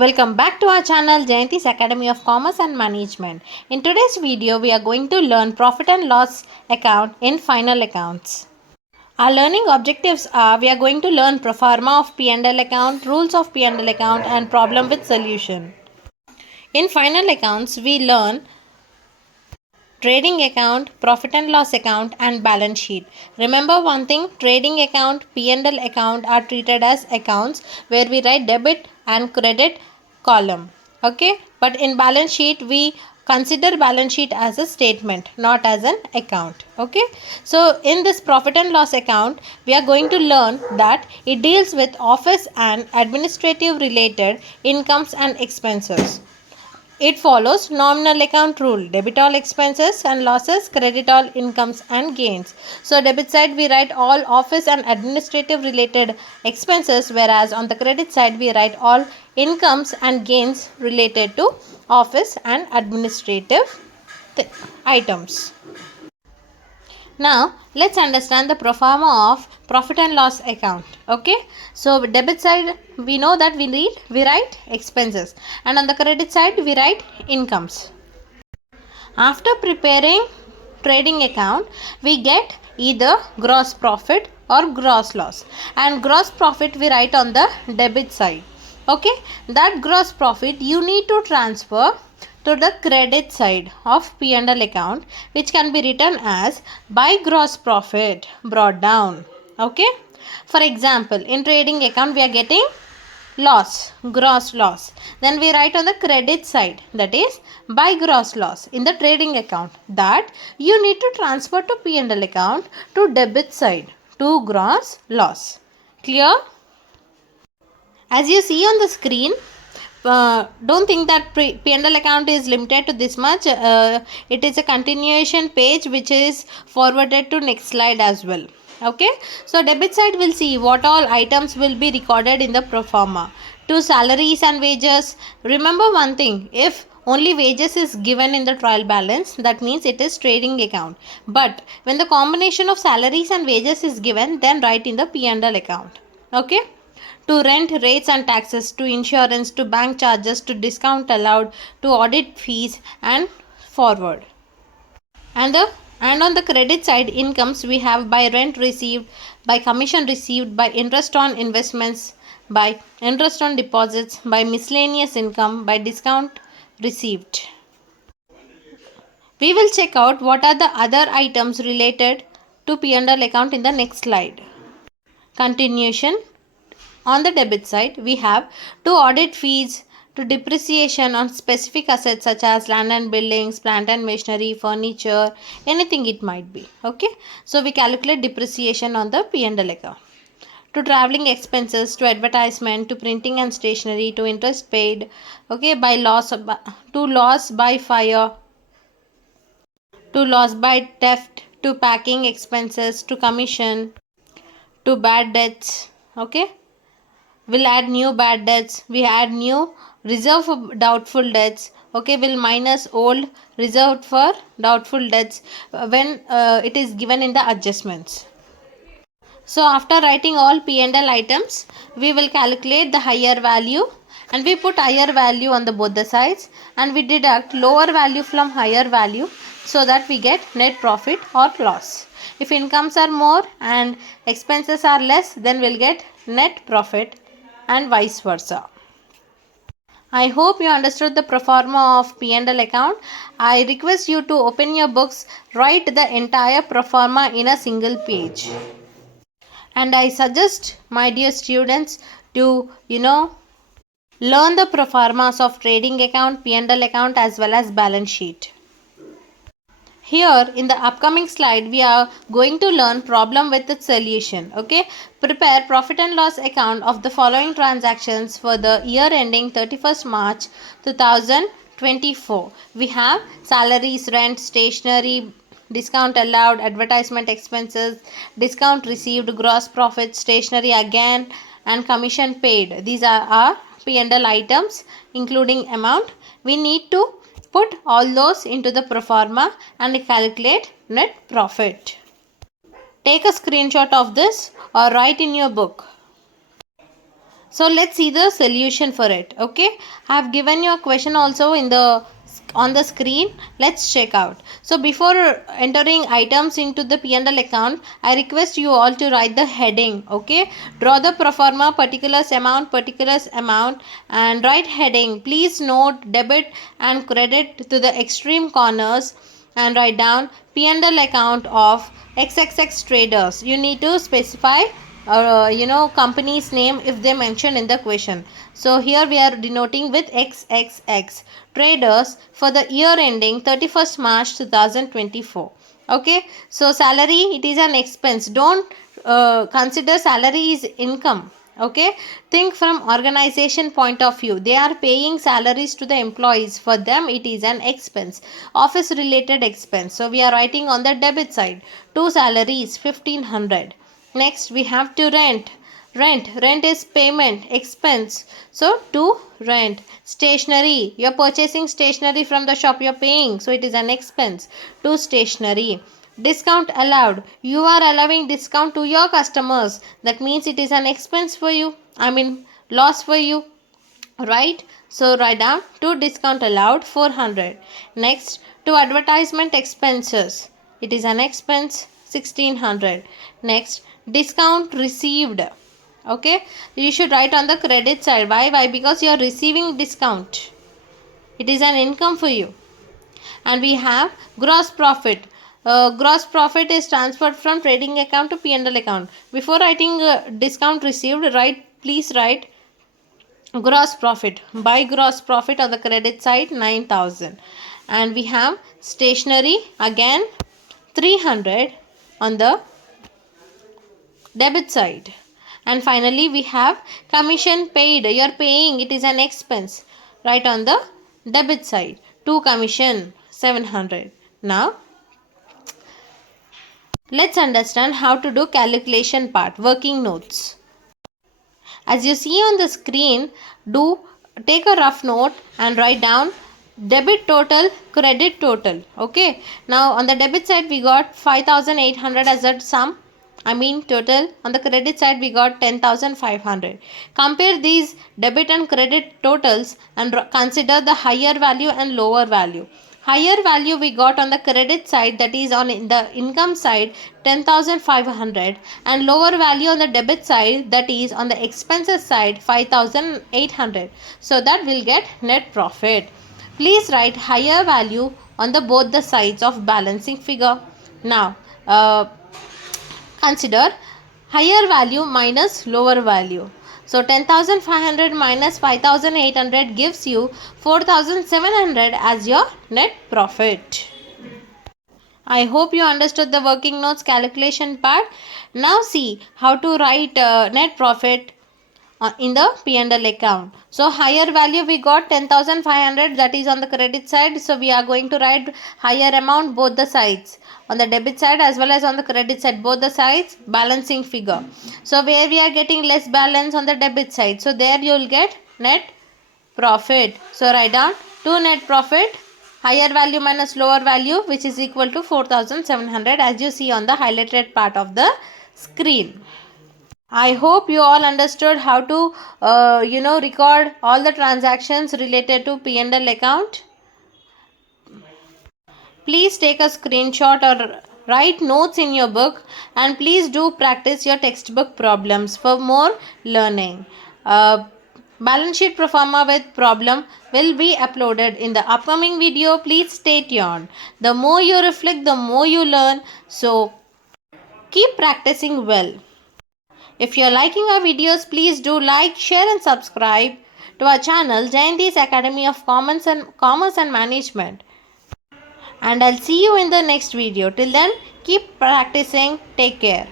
Welcome back to our channel Jayanti's Academy of Commerce and Management. In today's video, we are going to learn profit and loss account in final accounts. Our learning objectives are we are going to learn pro forma of P&L account, rules of P&L account and problem with solution. In final accounts, we learn trading account, profit and loss account and balance sheet. Remember one thing, trading account, P&L account are treated as accounts where we write debit and credit column. Okay, but in balance sheet we consider balance sheet as a statement, not as an account. Okay, so in this profit and loss account we are going to learn that it deals with office and administrative related incomes and expenses. It follows nominal account rule, debit all expenses and losses, credit all incomes and gains. So debit side we write all office and administrative related expenses, whereas on the credit side we write all incomes and gains related to office and administrative items. Now let's understand the pro forma of profit and loss account. Okay, so debit side we know that we write expenses, and on the credit side we write incomes. After preparing trading account, we get either gross profit or gross loss, and gross profit we write on the debit side. Okay, that gross profit you need to transfer to the credit side of P&L account, which can be written as by gross profit brought down. Okay, for example, in trading account we are getting loss, gross loss. Then we write on the credit side, that is by gross loss in the trading account, that you need to transfer to P&L account to debit side to gross loss. Clear? As you see on the screen, don't think that P&L account is limited to this much. It is a continuation page which is forwarded to next slide as well. Okay, so debit side will see what all items will be recorded in the pro forma. To salaries and wages, remember one thing, if only wages is given in the trial balance, that means it is trading account. But when the combination of salaries and wages is given, then write in the P&L account. Okay, to rent, rates and taxes, to insurance, to bank charges, to discount allowed, to audit fees and forward. And on the credit side, incomes we have by rent received, by commission received, by interest on investments, by interest on deposits, by miscellaneous income, by discount received. We will check out what are the other items related to P&L account in the next slide. Continuation. On the debit side, we have to audit fees, to depreciation on specific assets such as land and buildings, plant and machinery, furniture, anything it might be. Okay, so we calculate depreciation on the P&L account. To traveling expenses, to advertisement, to printing and stationery, to interest paid, okay, by loss, to loss by fire, to loss by theft, to packing expenses, to commission, to bad debts. Okay, we'll add new bad debts, we add new reserve for doubtful debts. Okay, we'll minus old reserved for doubtful debts when it is given in the adjustments. So after writing all P&L items, we will calculate the higher value, and we put higher value on the both the sides, and we deduct lower value from higher value so that we get net profit or loss. If incomes are more and expenses are less, then we'll get net profit and vice versa. I hope you understood the pro forma of P&L account. I request you to open your books, write the entire pro forma in a single page. And I suggest my dear students to learn the pro formas of trading account, P&L account as well as balance sheet. Here in the upcoming slide, we are going to learn problem with its solution. Okay, prepare profit and loss account of the following transactions for the year ending 31st March 2024. We have salaries, rent, stationery, discount allowed, advertisement expenses, discount received, gross profit, stationery again, and commission paid. These are our P&L items including amount. We need to put all those into the pro forma and calculate net profit. Take a screenshot of this or write in your book. So let's see the solution for it. Okay, I have given you a question also on the screen. Let's check out. So before entering items into the P&L account, I request you all to write the heading. Okay, draw the pro forma particulars amount and write heading. Please note debit and credit to the extreme corners and write down P&L account of XXX traders. You need to specify company's name if they mention in the question. So here we are denoting with XXX traders for the year ending 31st March 2024. Okay, so salary, it is an expense. Don't consider salary is income. Okay, think from organization point of view. They are paying salaries to the employees. For them it is an expense, office related expense. So we are writing on the debit side, two salaries 1500. Next we have to rent. Rent is payment, expense. So to rent. Stationery, you're purchasing stationery from the shop, you're paying, so it is an expense. To stationery. Discount allowed, you are allowing discount to your customers, that means it is an expense for you, loss for you, right? So write down to discount allowed 400. Next, to advertisement expenses, it is an expense 1600. Next, discount received. Okay, you should write on the credit side. Why? Because you are receiving discount, it is an income for you. And we have gross profit. Gross profit is transferred from trading account to P&L account. Before writing discount received, please write gross profit. By gross profit on the credit side 9000. And we have stationery, again 300 on the debit side. And finally we have commission paid, you are paying, it is an expense, right on the debit side. To commission 700. Now let's understand how to do calculation part, working notes. As you see on the screen, take a rough note and write down debit total, credit total. Okay, now on the debit side we got 5800 as a sum, total. On the credit side we got 10,500. Compare these debit and credit totals and consider the higher value and lower value. Higher value we got on the credit side, that is on the income side 10,500, and lower value on the debit side, that is on the expenses side 5,800. So that will get net profit. Please write higher value on the both the sides of balancing figure. Now consider higher value minus lower value. So 10,500 minus 5,800 gives you 4,700 as your net profit. I hope you understood the working notes calculation part. Now see how to write net profit in the P&L account. So higher value we got 10,500, that is on the credit side. So we are going to write higher amount both the sides, on the debit side as well as on the credit side, both the sides, balancing figure. So where we are getting less balance on the debit side, so there you will get net profit. So write down to net profit, higher value minus lower value, which is equal to 4,700, as you see on the highlighted part of the screen. I hope you all understood how to record all the transactions related to P&L account. Please take a screenshot or write notes in your book, and please do practice your textbook problems for more learning. Balance sheet pro forma with problem will be uploaded in the upcoming video. Please stay tuned. The more you reflect, the more you learn. So keep practicing well. If you are liking our videos, please do like, share and subscribe to our channel Jayanti's Academy of Commerce and Management. And I'll see you in the next video. Till then, keep practicing. Take care.